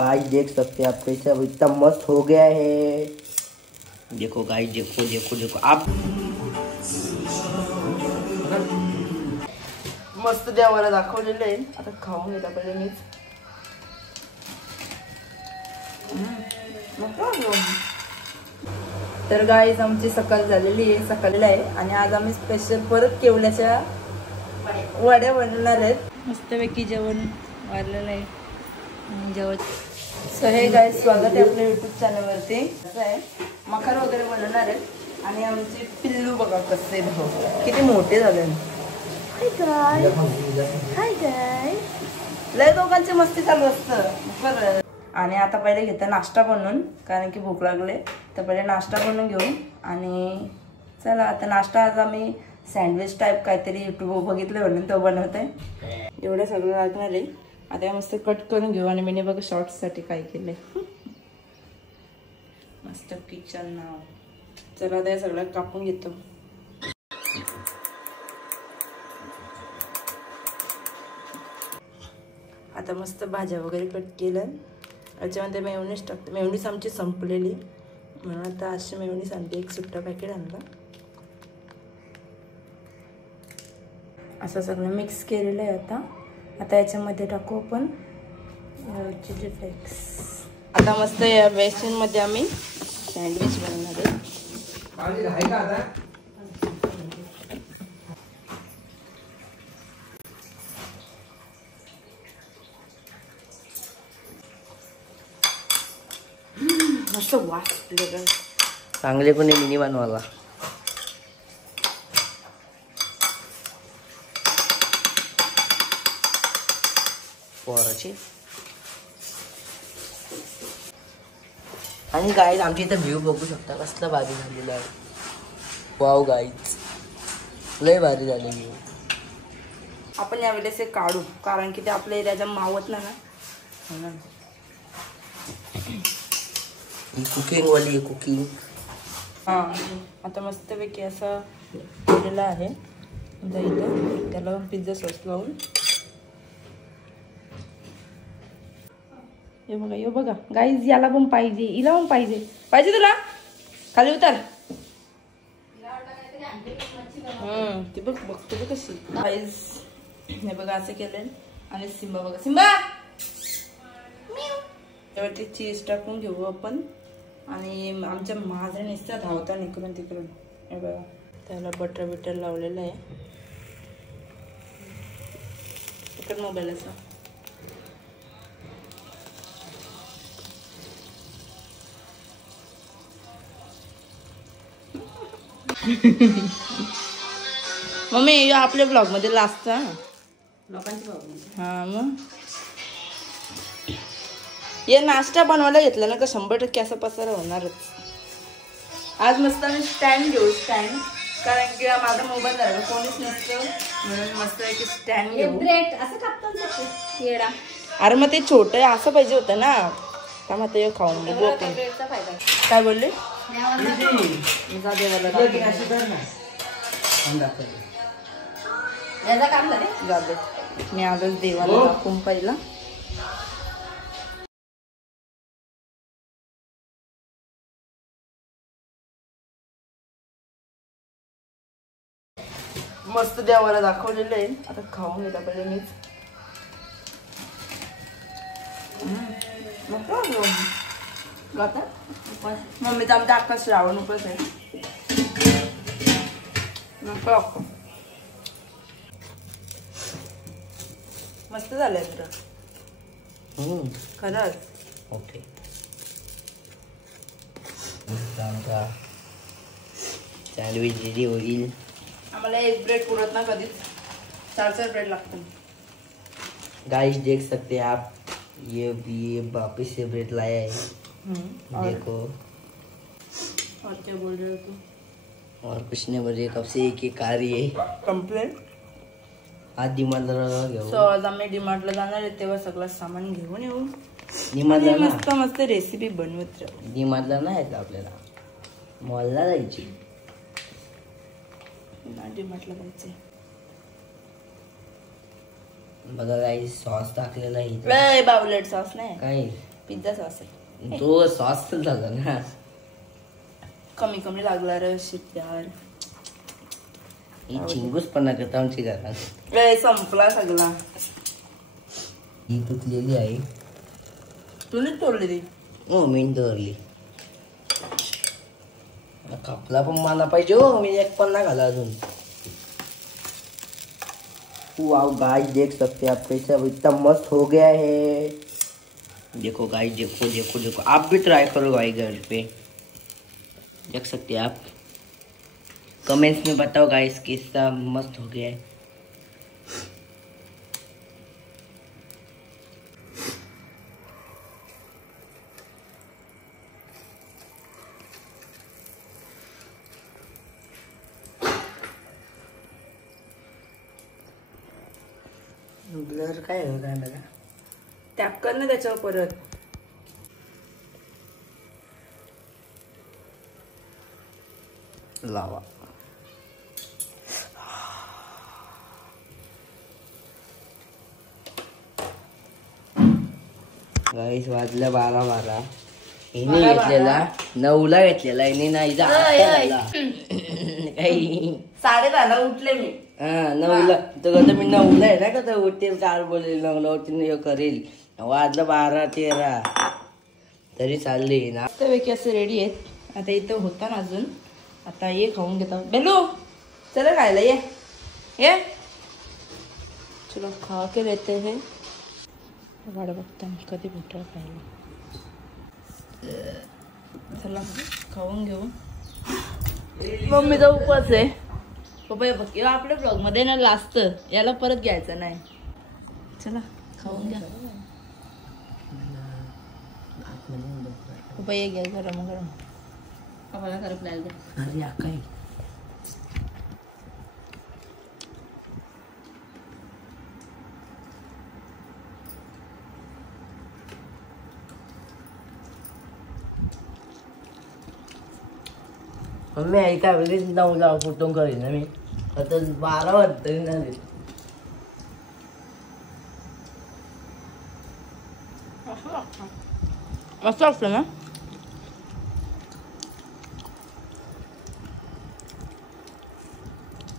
Guys देख सकते हैं आप कैसा इतना मस्त हो गया है। देखो गाइस, देखो देखो देखो आप मस्त देवाला दाखवलेलं आहे। आता खाऊन घेता पहिले मीच। तर गाइस आमची सकाळ झालेली आहे, सकाळला आहे आणि आज आम्ही स्पेशल परत केवल्याच्या वड्या बनवणार आहेत। मस्तपैकी जेवण वाढलेलं आहे जेवण। सो हे गाइस स्वागत आहे आपल्या यूट्यूब चॅनलवरती। असं आहे मखार वगैरे बनवणार आहेत आणि आमचे पिल्लू बघा कसे भाऊ किती मोठे झाले। हाय गाइस लय दोघांची मस्ती चालू असतं। आणि आता पहिले घेते नाश्ता बनवून, कारण की भूक लागले तर पहिले नाश्ता बनवून घेऊ। आणि चला आता नाश्ता आज आम्ही सँडविच टाईप काहीतरी यूट्यूब बघितलं म्हणून तो बनवत आहे। एवढं सगळं लागणार आहे। आता मस्त कट करून घेऊ आणि मी बघा शॉर्ट्ससाठी काय केलंय मस्त किचन नाव। चला ते सगळं कापून घेतो। आता मस्त भाज्या वगैरे कट केलं, याच्यामध्ये मेयोनीज टाकते। मेयोनीज आमची संपलेली म्हणून आता अशी मेयोनीज आणली, एक सुट्टा पॅकेट आणला। असं सगळं मिक्स केलेलं आहे। आता याच्यामध्ये टाकू आपण चिली फ्लेक्स। आता मस्त या बेसन मध्ये आम्ही सँडविच बनवणार आहे। मस्त वास चांगले कोणी मिनी बनवायला। आणि गाइस आमच्या इथं व्ह्यू बघू शकता कसला भारी झालेला आहे। वाव गाइस लय भारी झाले व्ह्यू। आपण यावेळेस हे काढू कारण की ते आपल्या एरियाच्या मावत ना कुकिंग वाली कुकिंग। आता मस्तपैकी असं केलेलं आहे इथं, त्याला पिझ्झा सॉस लावून। ये बघा गाइस, याला पण पाहिजे, हिला पण पाहिजे, पाहिजे तुला खाली उतर। ती बघ बघतो बघ कशी गाइस। हे बघा असं केलं आणि सिम्बा बघा, सिम्बा त्यावरती चीज टाकून घेऊ आपण। आणि आमच्या माझ्या नुसत्या धावता इकडून तिकडून। हे बघा त्याला बटर बिटर लावलेलं आहे। इकडे मोबाईल असा मम्मी आपल्या ब्लॉग मध्ये लास्ट लोकांच्या ब्लॉग। हा मग ये नाश्ता बनवायला घेतला ना का 100% असा पसारा होणारच। आज मस्त आम्ही स्टँड घेऊ, स्टँड, कारण की माझा मोबाईल झाला कोणीच नसतं म्हणून मस्त एक स्टँड घेऊ। अरे मग ते छोटं आहे असं पाहिजे होतं ना, का मग ते खाऊन बघू आपण। काय बोलले मी आजच देवाला दाखवून पहिला। मस्त देवाला दाखवलेलं आहे। आता खाऊन घेता पहिले मीच। मम्मीचा आमचा अख्खा श्रावण उपवास आहे। मस्त झालंय तुला खरंच। ओके सँडविच रेडी होईल। आम्हाला एक ब्रेड पुरत ना, कधीच 4 ब्रेड लागतात। गाइस देख सकते हैं आप, ये वापिस से ब्रेड लाया है। देखो और क्या बोल रहे हो तुम? और कुछ नहीं बोल रही, कब से एक आ रही है कंप्लेंट। आज डिमार्टला घेऊ। सो आज आम्ही डिमार्टला जाणार आहे, तेव्हा सगळं सामान घेऊन येऊ। डिमार्टला मस्त मस्त रेसिपी बनवत राहू। डिमार्टला नाही यायचं आपल्याला, मॉलला जायची। डिमार्टला जायचंय। बघा गाइस सॉस टाकलेला आहे। बावलेट सॉस नाही काय, पिझ्झा सॉस आहे तो सॉस झाला ना. कमी कमी लागला रे शिट यार. ही चिंगूस पण करता आमची घरात. संपला सगळा. ही तुटलेली आहे. तुला तोडली हो मी तोडली. कापला पण मला पाहिजे हो. मी एक पण ना घाला अजून. वाओ गाइस देख सकते हैं आप कैसा इतना मस्त हो गया है. देखो गाइस देखो देखो देखो आप भी ट्राई करो गाइस घर पे. देख सकते हैं आप. कमेंट्स में बताओ गाइस किसका मस्त हो गया है. ब्लर काय होत आहे मला. टॅप कर ना त्याच्यावर परत. लावा. गाईस वाजलं 12 हिने घेतलेला 9ला घेतलेला हिने नाही जा काही 10:30 उठले मी. हा 9ला तर कसं मी 9ला आहे ना कसं उठेल कार बोलेल 9ला उठून करेल. वाजलं 12-13 तरी चालले ना. पैकी असे रेडी आहेत. आता इथं होता ना अजून. आता ये खाऊन घेता. बेलू चला खायला ये चलो खा के लेते हैं. वाट बघता कधी भेटलं खायला. चला खाऊन घेऊ. मम्मीचा उपवास आहे. पप्पा बघ आपल्या ब्लॉग मध्ये ना लास्ट याला परत घ्यायचं नाही. चला खाऊन घ्या. पप्पा ये घ्या गरम गरम. पप्पाला करप लागलं. अरे काय मम्मी आई काय बोलली 9ला कुठून करेल ना मी. आता 12 वाजता नाही. मस्त असतं ना.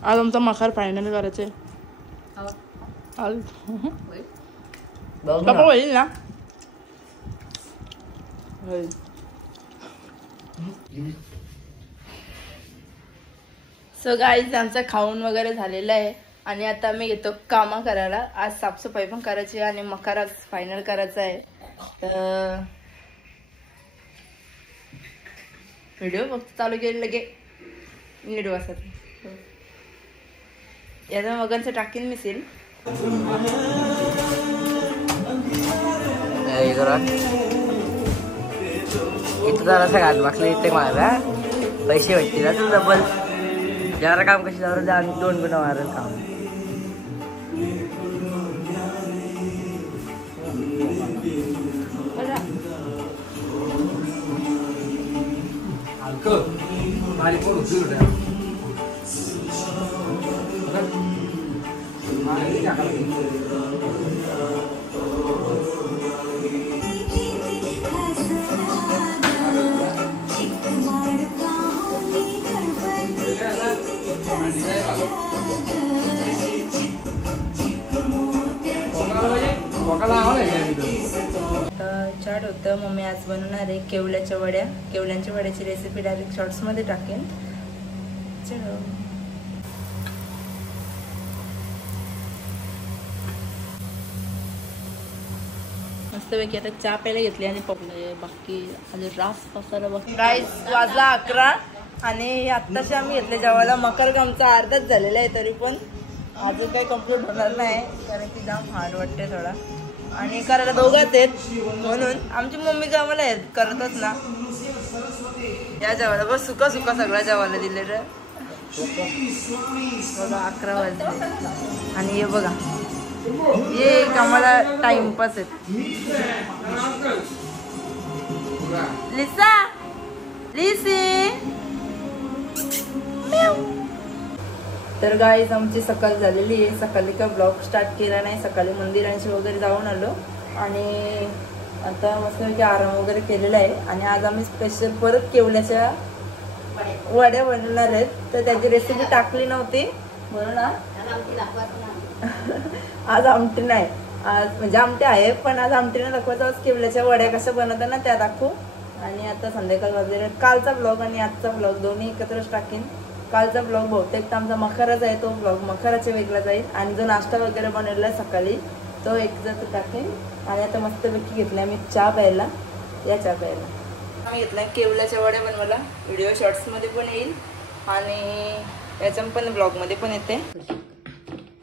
आज आमचा मखार फायनल करायचे. पप्पा होईल ना. सो गाईज आमचं खाऊन वगैरे झालेलं आहे आणि आता मी येतो कामा करायला. आज साफसफाई पण करायची आणि मखार फायनल करायचा आहे. तर व्हिडिओ फक्त चालू केले लगे नीट वाजत. याचा मगांचं टाकीन मी सीन. इथं जरासा घात बसला इथे माझा पैसे भेटतील ना डबल. जरा काम कशी जरा 2 गुणा मारेल काम. चाट होतं. मम्मी आज बनवणार आहे केवल्याच्या वड्या. केवल्यांच्या वड्याची रेसिपी डायरेक्ट शॉर्ट्स मध्ये टाकेन. चलो मस्तपैकी आता चहा प्यायला घेतली आणि पकडले. बाकी अजून रास पसारा बघ. गाईस वाजला 11 आणि आत्ताशी आम्ही घेतले जेवायला. मकर आमचा अर्धाच झालेला आहे तरी पण अजून काही कम्प्लीट होणार नाही कारण की जाम हार्ड वाटते थोडा. आणि करायला दोघांच आहेत म्हणून आमची मम्मी जेवायला आहेत करतच ना. या जेवायला बस सुका सुका सगळ्या जेवायला दिले रे. बघा 11 वाजले आणि हे बघा हे आम्हाला टाइमपास आहेत. लिसा लिसी तर गाईज आमची सकाळ झालेली आहे. सकाळी काय ब्लॉग स्टार्ट केला नाही. सकाळी मंदिरांशी वगैरे जाऊन आलो आणि आता मस्तपैकी आराम वगैरे केलेला आहे आणि आज आम्ही स्पेशल परत केवल्याच्या वड्या बनवणार आहेत. तर त्याची रेसिपी टाकली नव्हती म्हणून आज आमटी नाही, आज म्हणजे आमटी आहे पण आज आमटी नाही दाखवायचं. आज केवल्याच्या वड्या कशा बनवतात ना त्या दाखवू. आणि आता संध्याकाळ वाजले, कालचा ब्लॉग आणि आजचा ब्लॉग दोन्ही एकत्रच टाकेन. कालचा ब्लॉग बहुतेक तर आमचा मखराचा आहे, तो ब्लॉग मखराच्या वेगळा जाईल. आणि जो नाश्ता वगैरे बनवलेला आहे सकाळी तो एक जर टाकेन. आणि आता मस्तपैकी घेतला मी चहा प्यायला. या चहा प्यायला आम्ही घेतला केवल्याच्या वड्या बनवायला. व्हिडिओ शॉर्ट्समध्ये पण येईल आणि याच्या पण ब्लॉगमध्ये पण येते.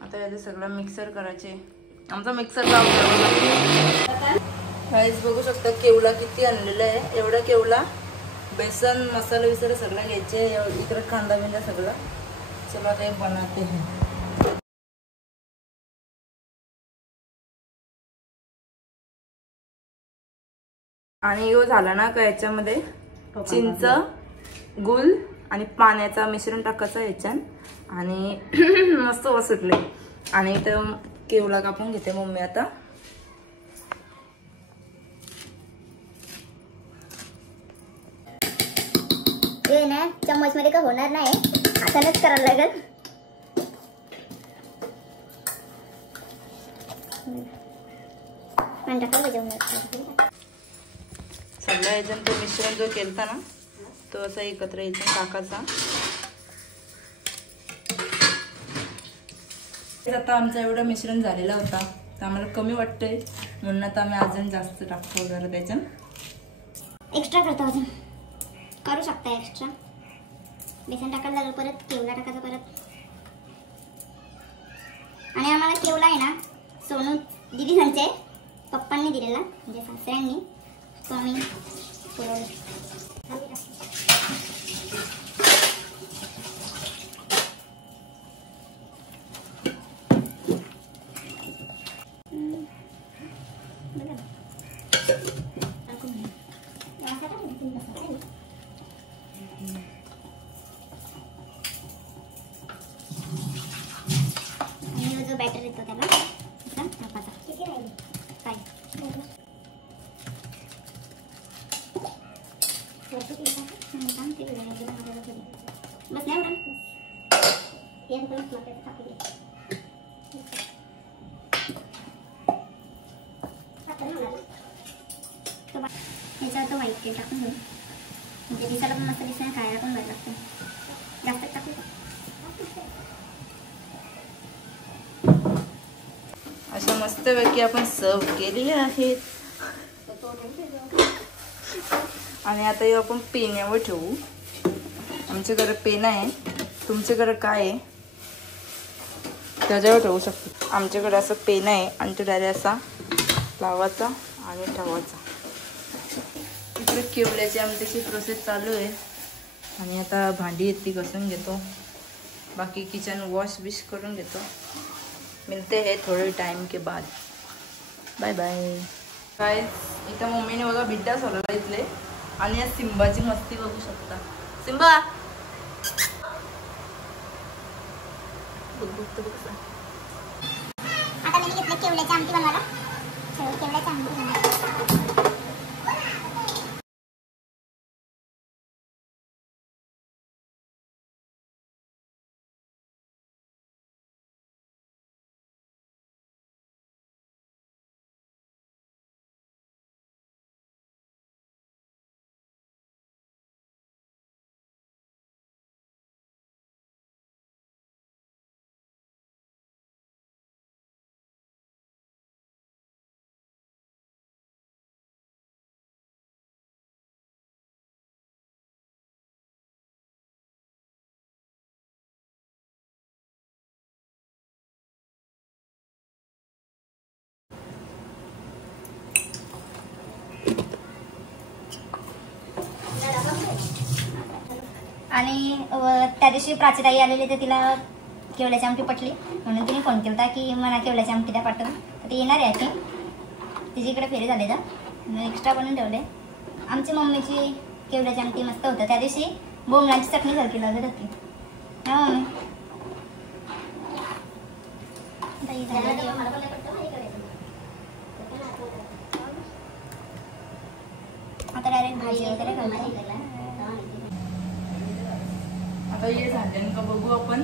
आता याचं सगळं मिक्सर करायचे. आमचा मिक्सर लावला गाईस बघू शकता केवला किती आणलेलं आहे. एवढा केवला, बेसन मसाला विसाला सगळं घ्यायचे. इकडे कांदा बिंदा सगळं. चला ते बनवते हैं. आणि यो झाला ना का याच्यामध्ये चिंच, गुळ आणि पाण्याचा मिश्रण टाकायचं याच्यात आणि मस्त सुटले. आणि इथं केवला कापून घेते मम्मी आता. हे ना चम्मच मध्ये का होणार नाही, हातानेच करायला लागेल. सगळ्या याच्यात तो मिश्रण जो केलता ना तो असा एकत्र याच्यात टाकायचा. आता आमचा एवढं मिश्रण झालेला होता तर आम्हाला कमी वाटतंय म्हणून आता आम्ही अजून जास्त टाकतो जरा त्याच्यात. एक्स्ट्रा करतो, अजून करू शकता एक्स्ट्रा. बेसन टाकायला लागेल, परत केवला टाकायचा परत. आणि आम्हाला केवला आहे ना सोनू दिदी त्यांचे पप्पांनी दिलेला, म्हणजे सासऱ्यांनी. तो आम्ही पुरवले. जो बॅटर येतो त्याला थापाचा काय बस नाही याच्यावर तो व्हाईट तेल टाकून घेऊ, म्हणजे दिसायला पण मस्त दिसणार, खायला पण बरं लागतं. जास्त टाकू अशा मस्तपैकी आपण सर्व केलेले आहेत. आणि आता हे आपण पेन्यावर ठेवू. आमच्याकडे पेन आहे, तुमच्याकडे काय आहे त्याच्यावर ठेवू शकतो. आमच्याकडे असं पेन आहे आणि तो डायरेक्ट असा लावायचा आणि ठेवायचा. इकडे केवल्याची आमच्याची प्रोसेस चालू आहे. आणि आता भांडी येते घासून घेतो, बाकी किचन वॉश बिश करून घेतो. मिलते हैं थोड़े टाइम के बाद. Bye bye. काय इथं मम्मीने बघा बिड्डा सोडला इथले. आणि या सिंबाची मस्ती बघू शकता. सिंबा आता मी घेतलं केवल्याची आमटी बनवायला. केवल्याची आमटी बनवायला आणि त्या दिवशी प्राचीताई आलेली तर तिला केवल्याची आमटी पटली म्हणून तिने फोन केला की मला केवल्याची आमटी द्या पाठवून. तर ती येणार आहे ती, तिची इकडे फेरी झाले तर एक्स्ट्रा बनवून ठेवले. आमची मम्मीची केवल्याची आमटी मस्त होतं. त्या दिवशी बोंबलांची चटणी सारखी लागत होती. हा आता डायरेक्ट भाजी वगैरे घालतो. आता हे झालं का बघू आपण.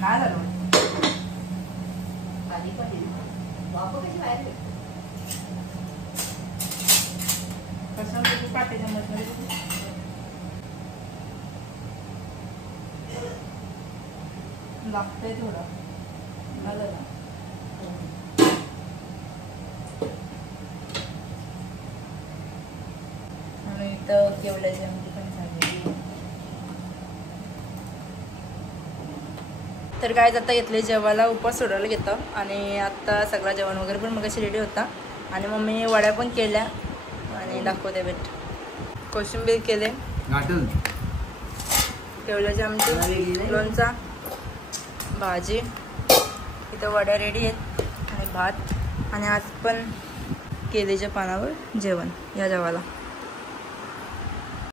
नाही झालं कसं काटायच्या मध्ये लागतंय थोडं. आणि इथं केवल्याची आमटी पण झालेली. तर काय आता घेतले जेवायला उपास सोडायला घेतो. आणि आता सगळं जेवण वगैरे पण मग रेडी होता. आणि मम्मीने वड्या पण केल्या आणि दाखवते भेट. कोशिंबीर केले, केवल्याची आमटी, लोणचा, भाजी, इथं वड्या रेडी आहेत आणि भात. आणि आज पण केळीच्या पानावर जेवण या जेवायला.